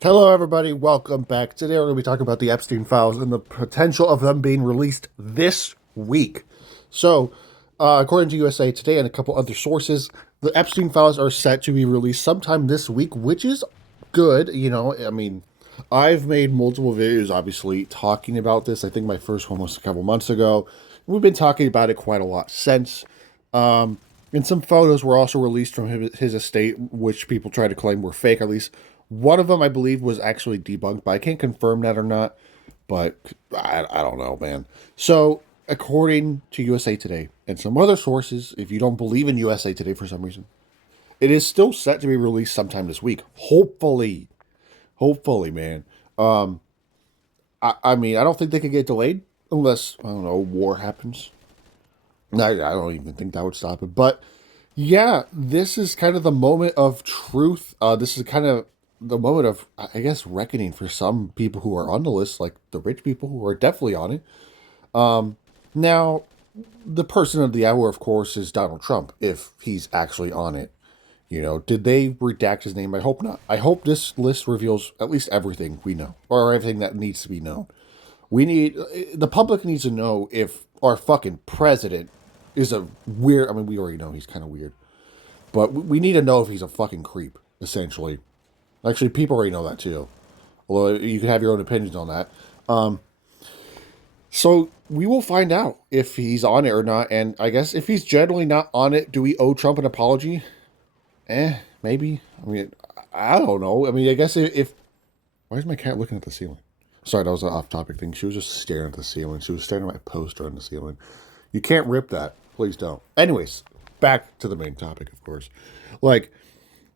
Hello, everybody. Welcome back. Today, we're going to be talking about the Epstein Files and the potential of them being released this week. So, according to USA Today and a couple other sources, the Epstein Files are set to be released sometime this week, which is good. I've made multiple videos, obviously, talking about this. I think my first one was a couple months ago. We've been talking about it quite a lot since. And some photos were also released from his estate, which people try to claim were fake. At least one of them, I believe, was actually debunked, but I can't confirm that or not. But I don't know, man. So, according to USA Today and some other sources, if you don't believe in USA Today for some reason, it is still set to be released sometime this week. Hopefully, man. I don't think they could get delayed unless, I don't know, war happens. I don't even think that would stop it. But yeah, this is kind of the moment of truth. This is kind of the moment of, I guess, reckoning for some people who are on the list, like the rich people who are definitely on it. Now, the person of the hour, of course, is Donald Trump, if he's actually on it. Did they redact his name? I hope not. I hope this list reveals at least everything we know, or everything that needs to be known. The public needs to know if our fucking president is a weird. I mean, we already know he's kind of weird, but we need to know if he's a fucking creep, essentially. Actually, people already know that too. Although you can have your own opinions on that. So we will find out if he's on it or not. And I guess if he's generally not on it, do we owe Trump an apology? Maybe. I mean, I don't know. I mean, I guess if why is my cat looking at the ceiling? Sorry, that was an off-topic thing. She was just staring at the ceiling. She was staring at my poster on the ceiling. You can't rip that. Please don't. Anyways, back to the main topic, of course. Like,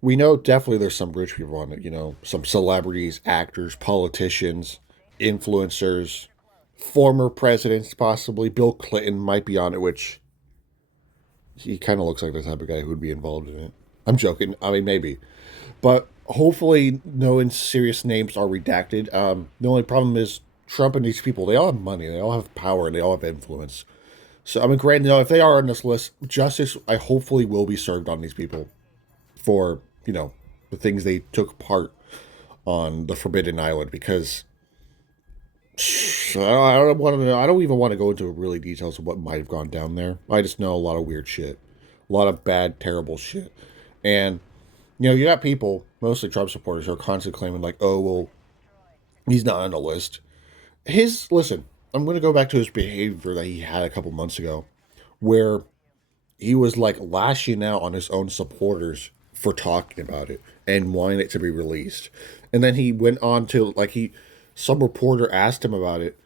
we know definitely there's some rich people on it, some celebrities, actors, politicians, influencers, former presidents, possibly. Bill Clinton might be on it, which he kind of looks like the type of guy who would be involved in it. I'm joking. I mean, maybe. But hopefully, no serious names are redacted. The only problem is Trump and these people, they all have money, they all have power, and they all have influence. So, I mean, granted, if they are on this list, justice, I hopefully will be served on these people for, the things they took part on the Forbidden Island because I don't want to know. I don't even want to go into really details of what might have gone down there. I just know a lot of weird shit, a lot of bad, terrible shit. And, you got people, mostly Trump supporters, who are constantly claiming, like, oh, well, he's not on the list. Listen, I'm going to go back to his behavior that he had a couple months ago, where he was like lashing out on his own supporters for talking about it and wanting it to be released. And then he went on to some reporter asked him about it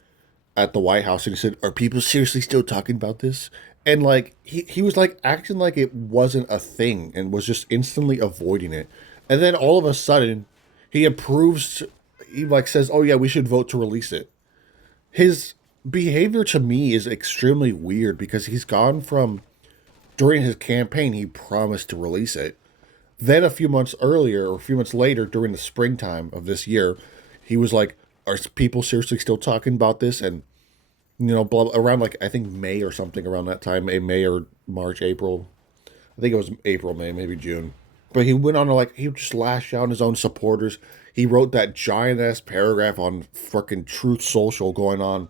at the White House and he said, "Are people seriously still talking about this?" And he was like acting like it wasn't a thing and was just instantly avoiding it. And then all of a sudden he approves he says, "Oh yeah, we should vote to release it." His behavior to me is extremely weird because he's gone from during his campaign he promised to release it. Then a few months earlier, or a few months later, during the springtime of this year, he was like, "Are people seriously still talking about this?" And around I think May or something around that time, May or March, April. I think it was April, May, maybe June. But he went on to he just lashed out on his own supporters. He wrote that giant ass paragraph on fucking Truth Social going on.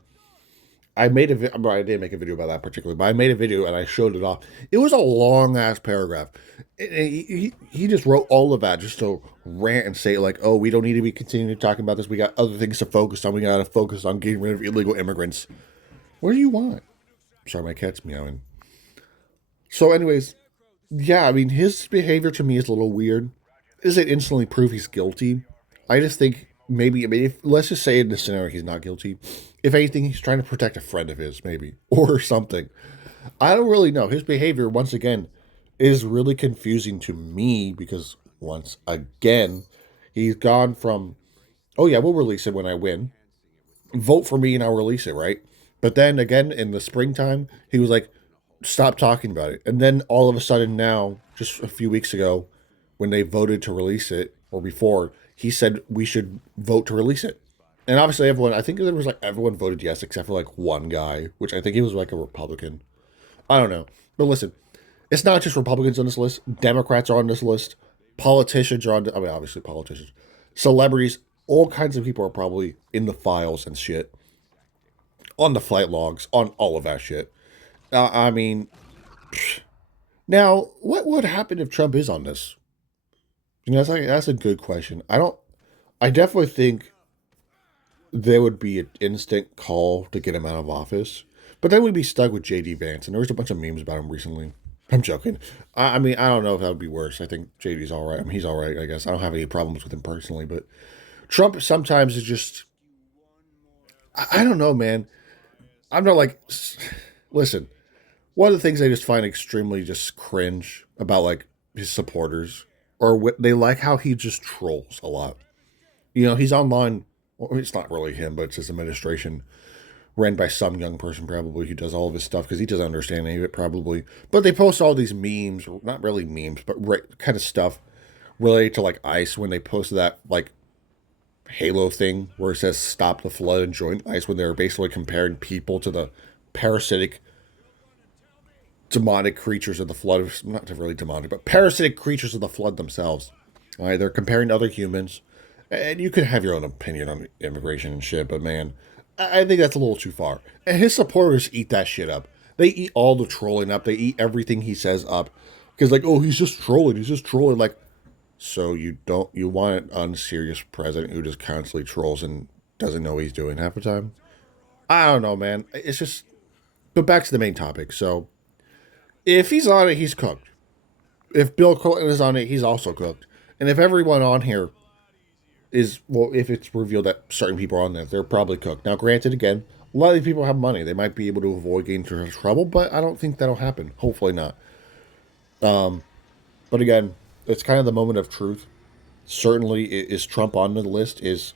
I didn't make a video about that particularly, but I made a video and I showed it off. It was a long ass paragraph. He just wrote all of that just to rant and say "Oh, we don't need to be continuing talking about this. We got other things to focus on. We got to focus on getting rid of illegal immigrants." What do you want? Sorry, my cat's meowing. So, anyways, yeah, I mean, his behavior to me is a little weird. Does it instantly prove he's guilty? I just think maybe, let's just say in this scenario he's not guilty. If anything, he's trying to protect a friend of his, maybe, or something. I don't really know. His behavior, once again, is really confusing to me because, once again, he's gone from, "Oh yeah, we'll release it when I win. Vote for me and I'll release it," right? But then again, in the springtime, he was like, "Stop talking about it." And then all of a sudden now, just a few weeks ago, when they voted to release it, or before, he said we should vote to release it. And obviously I think there was everyone voted yes except for one guy, which I think he was a Republican. I don't know. But listen, it's not just Republicans on this list. Democrats are on this list. Politicians are on, I mean, obviously politicians. Celebrities, all kinds of people are probably in the files and shit, on the flight logs, on all of that shit. I mean, now, what would happen if Trump is on this? That's a good question. I definitely think there would be an instant call to get him out of office, but then we'd be stuck with JD Vance, and there was a bunch of memes about him recently. I'm joking. I mean, I don't know if that would be worse. I think JD's all right. I mean, he's all right, I guess. I don't have any problems with him personally, but Trump sometimes is just, I don't know, man. I'm not like, listen, one of the things I just find extremely just cringe about like his supporters, or what they like how he just trolls a lot. He's online. Well, it's not really him, but it's his administration, ran by some young person probably who does all of his stuff because he doesn't understand any of it probably. But they post all these memes, not really memes, but kind of stuff related to like ICE when they posted that like Halo thing where it says "Stop the Flood" and join ICE when they were basically comparing people to the parasitic demonic creatures of the flood. Not really demonic, but parasitic creatures of the flood themselves. All right, they're comparing to other humans, and you can have your own opinion on immigration and shit, but man, I think that's a little too far. And his supporters eat that shit up. They eat all the trolling up. They eat everything he says up, because like, oh, he's just trolling. He's just trolling. Like, so you want an unserious president who just constantly trolls and doesn't know what he's doing half the time? I don't know, man. It's just. But back to the main topic. So if he's on it, he's cooked. If Bill Clinton is on it, he's also cooked. And if everyone on here is, well, if it's revealed that certain people are on there, they're probably cooked. Now, granted, again, a lot of these people have money. They might be able to avoid getting into trouble, but I don't think that'll happen. Hopefully not. But again, it's kind of the moment of truth. Certainly, is Trump on the list? Is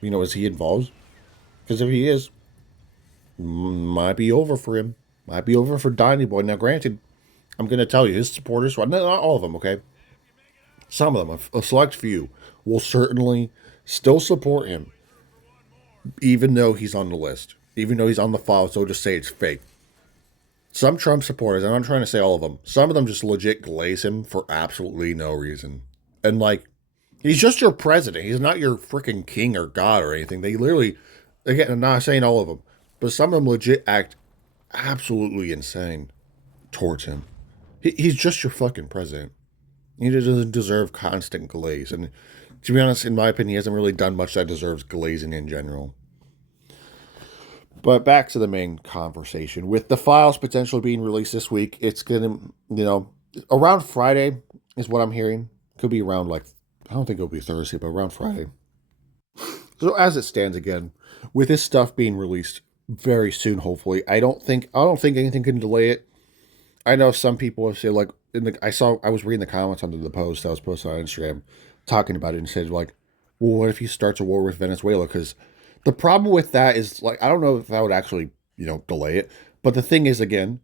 he involved? Because if he is, might be over for him. Might be over for Donny Boy. Now, granted, I'm going to tell you, his supporters, well, not all of them, okay? Some of them, a select few, will certainly still support him, even though he's on the list. Even though he's on the file, so they'll just say it's fake. Some Trump supporters, and I'm trying to say all of them, some of them just legit glaze him for absolutely no reason. And like, he's just your president. He's not your freaking king or god or anything. They literally, again, I'm not saying all of them, but some of them legit act absolutely insane towards him. He's just your fucking president. He doesn't deserve constant glaze. And to be honest, in my opinion, he hasn't really done much that deserves glazing in general. But back to the main conversation. With the files potentially being released this week, it's going to, around Friday is what I'm hearing. Could be around like, I don't think it'll be Thursday, but around Friday. So as it stands again, with this stuff being released very soon, hopefully, I don't think anything can delay it. I know some people have said like, I was reading the comments under the post that was posted on Instagram talking about it and said like, well, what if he starts a war with Venezuela? Because the problem with that is like, I don't know if that would actually, delay it. But the thing is, again,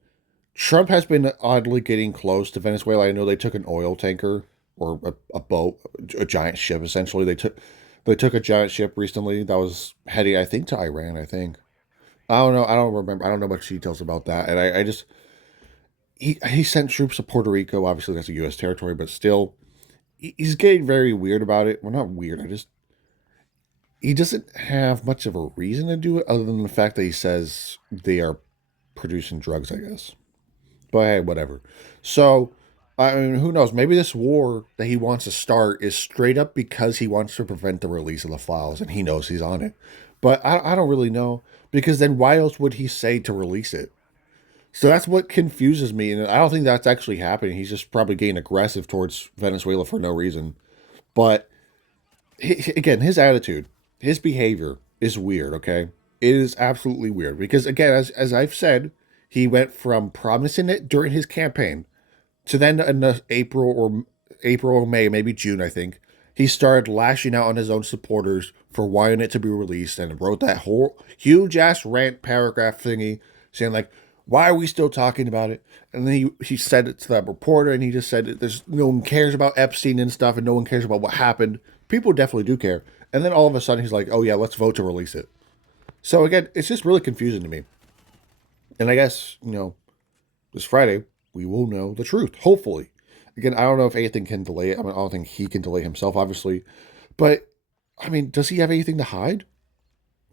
Trump has been oddly getting close to Venezuela. I know they took an oil tanker or a boat, a giant ship, essentially. They took a giant ship recently that was heading, I think, to Iran, I think. I don't know. I don't remember. I don't know much details about that. And I just, he sent troops to Puerto Rico. Obviously, that's a U.S. territory, but still, he's getting very weird about it. Well, not weird. He doesn't have much of a reason to do it other than the fact that he says they are producing drugs, I guess. But hey, whatever. So, I mean, who knows? Maybe this war that he wants to start is straight up because he wants to prevent the release of the files and he knows he's on it. But I don't really know, because then why else would he say to release it? So that's what confuses me, and I don't think that's actually happening. He's just probably getting aggressive towards Venezuela for no reason. But again, his attitude, his behavior is weird, okay? It is absolutely weird because, again, as I've said, he went from promising it during his campaign to then in the April or May, maybe June, I think, he started lashing out on his own supporters for wanting it to be released and wrote that whole huge ass rant paragraph thingy saying like, why are we still talking about it? And then he said it to that reporter, and he just said there's no one cares about Epstein and stuff, and no one cares about what happened. People definitely do care. And then all of a sudden he's like, oh yeah, let's vote to release it. So again, it's just really confusing to me. And I guess, this Friday, we will know the truth, hopefully. Again, I don't know if anything can delay it. I don't think he can delay himself, obviously. But I mean, does he have anything to hide?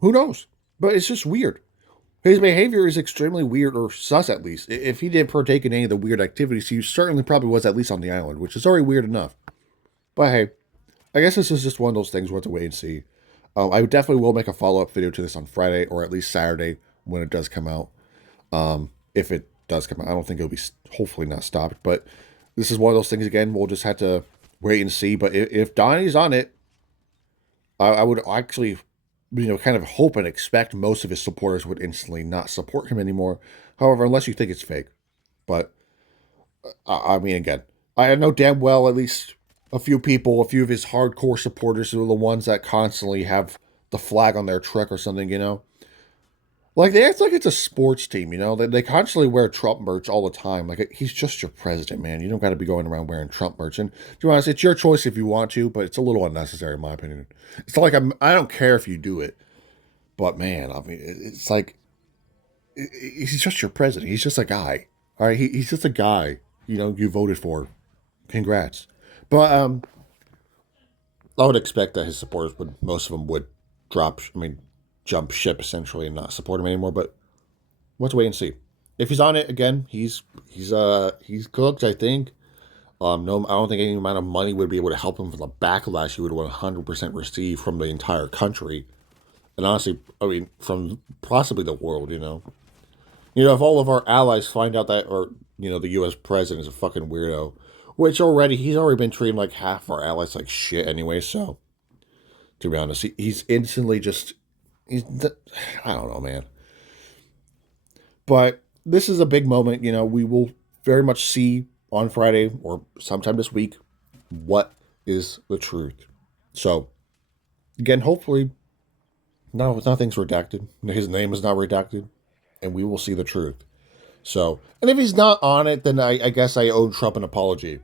Who knows? But it's just weird. His behavior is extremely weird, or sus at least. If he did partake in any of the weird activities, he certainly probably was at least on the island, which is already weird enough. But hey, I guess this is just one of those things we'll have to wait and see. I definitely will make a follow-up video to this on Friday, or at least Saturday when it does come out. If it does come out, I don't think it'll be hopefully not stopped. But this is one of those things, again, we'll just have to wait and see. But if Donnie's on it, I would actually, kind of hope and expect most of his supporters would instantly not support him anymore. However, unless you think it's fake. But, I mean, again, I know damn well at least a few people, a few of his hardcore supporters who are the ones that constantly have the flag on their truck or something. Like, they act like it's a sports team. They constantly wear Trump merch all the time. Like, he's just your president, man. You don't got to be going around wearing Trump merch. And, to be honest, it's your choice if you want to, but it's a little unnecessary, in my opinion. It's not like I don't care if you do it. But, man, I mean, it's like, he's just your president. He's just a guy. All right? He's just a guy, you voted for. Congrats. But, I would expect that his supporters most of them would jump ship essentially and not support him anymore. But let's wait and see. If he's on it again, he's cooked. I think. No, I don't think any amount of money would be able to help him from the backlash he would 100% receive from the entire country, and honestly, I mean, from possibly the world. If all of our allies find out that, or the U.S. president is a fucking weirdo, which he's already been treating like half our allies like shit anyway. So, to be honest, he's instantly just I don't know, man. But this is a big moment. We will very much see on Friday or sometime this week what is the truth. So, again, hopefully, nothing's redacted. His name is not redacted, and we will see the truth. So, and if he's not on it, then I guess I owe Trump an apology.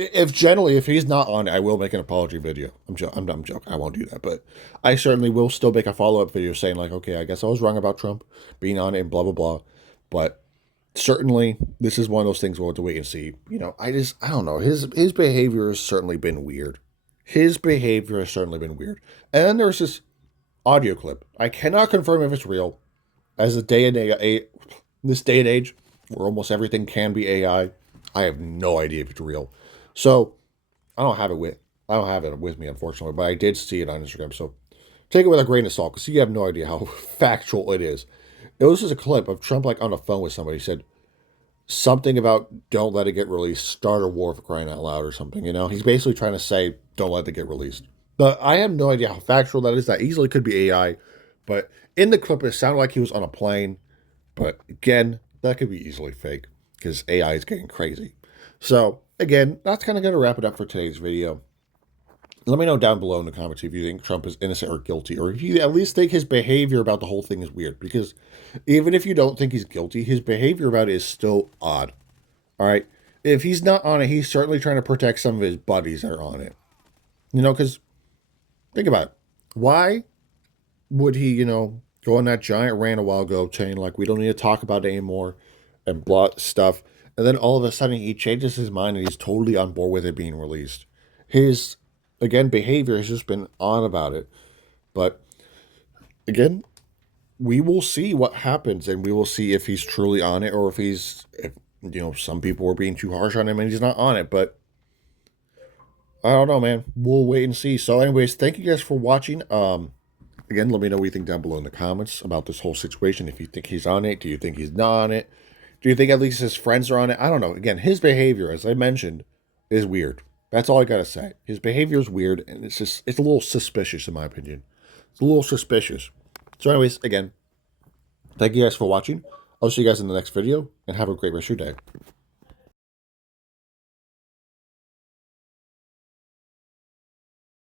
If he's not on it, I will make an apology video. I'm joking. I won't do that, but I certainly will still make a follow-up video saying like, okay, I guess I was wrong about Trump being on it and blah blah blah. But certainly, this is one of those things we'll have to wait and see. I don't know. His behavior has certainly been weird. His behavior has certainly been weird. And then there's this audio clip. I cannot confirm if it's real. As this day and age, where almost everything can be AI, I have no idea if it's real. So I don't have it with me, unfortunately, but I did see it on Instagram. So take it with a grain of salt, because you have no idea how factual it is. It was just a clip of Trump on the phone with somebody. He said something about "don't let it get released, start a war for crying out loud" or something. He's basically trying to say don't let it get released. But I have no idea how factual that is. That easily could be AI. But in the clip, it sounded like he was on a plane. But again, that could be easily fake, because AI is getting crazy. So, again, that's kind of going to wrap it up for today's video. Let me know down below in the comments if you think Trump is innocent or guilty, or if you at least think his behavior about the whole thing is weird. Because even if you don't think he's guilty, his behavior about it is still odd. All right? If he's not on it, he's certainly trying to protect some of his buddies that are on it. Because think about it. Why would he, go on that giant rant a while ago saying, like, we don't need to talk about it anymore and blah stuff. And then all of a sudden he changes his mind and he's totally on board with it being released. His, again, behavior has just been on about it. But, again, we will see what happens, and we will see if he's truly on it, or if some people were being too harsh on him and he's not on it. But I don't know, man. We'll wait and see. So anyways, thank you guys for watching. Again, let me know what you think down below in the comments about this whole situation. If you think he's on it, do you think he's not on it? Do you think at least his friends are on it? I don't know. Again, his behavior, as I mentioned, is weird. That's all I gotta say. His behavior is weird, and it's a little suspicious in my opinion. It's a little suspicious. So anyways, again, thank you guys for watching. I'll see you guys in the next video, and have a great rest of your day.